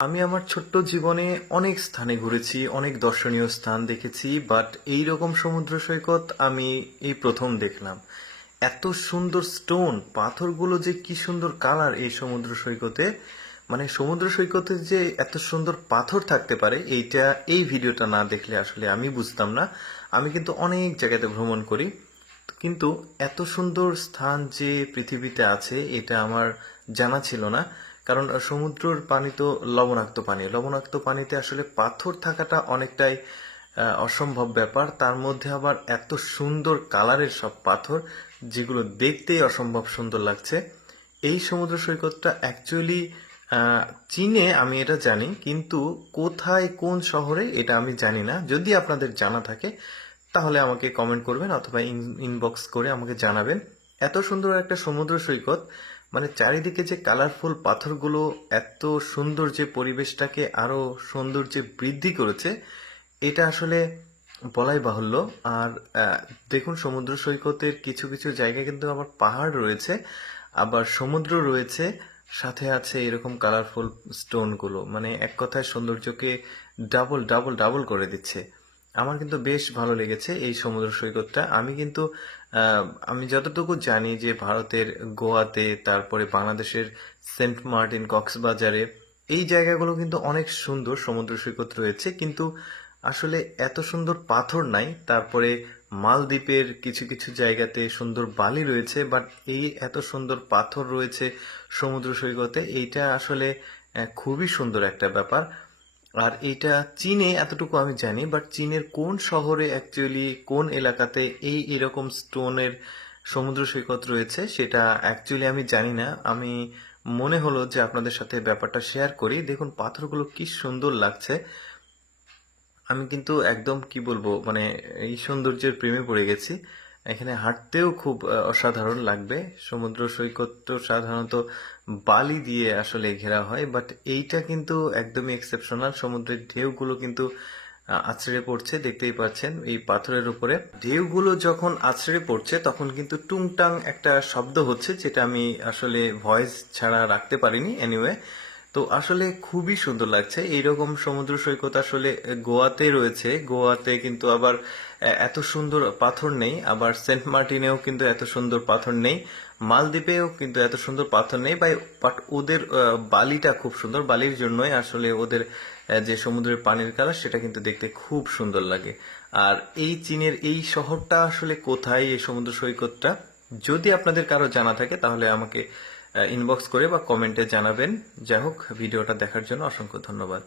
আমি আমার ছোট্ট জীবনে অনেক স্থানে ঘুরেছি, অনেক দর্শনীয় স্থান দেখেছি, বাট এই রকম সমুদ্র সৈকত আমি এই প্রথম দেখলাম। এত সুন্দর স্টোন, পাথরগুলো যে কি সুন্দর কালার এই সমুদ্র সৈকতে। মানে সমুদ্র সৈকতে যে এত সুন্দর পাথর থাকতে পারে এইটা এই ভিডিওটা না দেখলে আসলে আমি বুঝতাম না। আমি কিন্তু অনেক জায়গাতে ভ্রমণ করি, কিন্তু এত সুন্দর স্থান যে পৃথিবীতে আছে এটা আমার জানা ছিল না। কারণ সমুদ্রের পানি তো লবণাক্ত পানি, লবণাক্ত পানিতে আসলে পাথর থাকাটা অনেকটাই অসম্ভব ব্যাপার। তার মধ্যে আবার এত সুন্দর কালারের সব পাথর, যেগুলো দেখতেই অসম্ভব সুন্দর লাগছে। এই সমুদ্র সৈকতটা অ্যাকচুয়ালি চীনে, আমি এটা জানি, কিন্তু কোথায় কোন শহরে এটা আমি জানি না। যদি আপনাদের জানা থাকে তাহলে আমাকে কমেন্ট করবেন অথবা ইনবক্স করে আমাকে জানাবেন। এত সুন্দর একটা সমুদ্র সৈকত, মানে চারিদিকে যে কালারফুল পাথরগুলো এত সুন্দর যে পরিবেশটাকে আরো সৌন্দর্যে বৃদ্ধি করেছে, এটা আসলে বলাই বাহুল্য। আর দেখুন, সমুদ্র সৈকতের কিছু কিছু জায়গায় কিন্তু আবার পাহাড় রয়েছে, আবার সমুদ্র রয়েছে, সাথে আছে এরকম কালারফুল স্টোনগুলো। মানে এক কথায় সৌন্দর্যকে ডাবল ডাবল ডাবল করে দিচ্ছে। আমার কিন্তু বেশ ভালো লেগেছে এই সমুদ্র সৈকতটা। আমি কিন্তু আমি যতটুকু জানি যে ভারতের গোয়াতে, তারপরে বাংলাদেশের সেন্ট মার্টিন, কক্সবাজারে এই জায়গাগুলো কিন্তু অনেক সুন্দর সমুদ্র সৈকত রয়েছে, কিন্তু আসলে এত সুন্দর পাথর নাই। তারপরে মালদ্বীপের কিছু কিছু জায়গাতে সুন্দর বালি রয়েছে, বাট এই এত সুন্দর পাথর রয়েছে সমুদ্র সৈকতে, এইটা আসলে খুবই সুন্দর একটা ব্যাপার। আর এটা চীনে এতটুকু আমি জানি, বাট চীনের কোন শহরে অ্যাকচুয়ালি কোন এলাকাতে এই এরকম স্টোনের সমুদ্র সৈকত রয়েছে সেটা অ্যাকচুয়ালি আমি জানি না। আমি মনে হলো যে আপনাদের সাথে ব্যাপারটা শেয়ার করি। দেখুন পাথরগুলো কি সুন্দর লাগছে। আমি কিন্তু একদম কি বলবো, মানে এই সৌন্দর্যের প্রেমে পড়ে গেছি। এখানে হাঁটতেও খুব অসাধারণ লাগবে। সমুদ্র সৈকত তো সাধারণত বালি দিয়ে আসলে ঘেরা হয়, বাট এইটা কিন্তু একদমই এক্সেপশনাল। সমুদ্রের ঢেউগুলো কিন্তু আছড়ে পড়ছে, দেখতেই পাচ্ছেন এই পাথরের উপরে। ঢেউগুলো যখন আছড়ে পড়ছে তখন কিন্তু টুংটাং একটা শব্দ হচ্ছে, যেটা আমি আসলে ভয়েস ছাড়া রাখতে পারিনি। এনিওয়ে, তো আসলে খুবই সুন্দর লাগছে। এইরকম সমুদ্র সৈকত আসলে গোয়াতে রয়েছে। গোয়াতে কিন্তু আবার এত সুন্দর পাথর নেই, আবার সেন্ট মার্টিনেও কিন্তু এত সুন্দর পাথর নেই, মালদ্বীপেও কিন্তু এত সুন্দর পাথর নেই। বাট ওদের বালিটা খুব সুন্দর, বালির জন্যই আসলে ওদের যে সমুদ্রের পানির কালার সেটা কিন্তু দেখতে খুব সুন্দর লাগে। আর এই চীনের এই শহরটা আসলে কোথায়, এই সমুদ্র সৈকতটা যদি আপনাদের কারো জানা থাকে তাহলে আমাকে ইনবক্স করে বা কমেন্টে জানাবেন। যাই হোক, ভিডিওটা দেখার জন্য অসংখ্য ধন্যবাদ।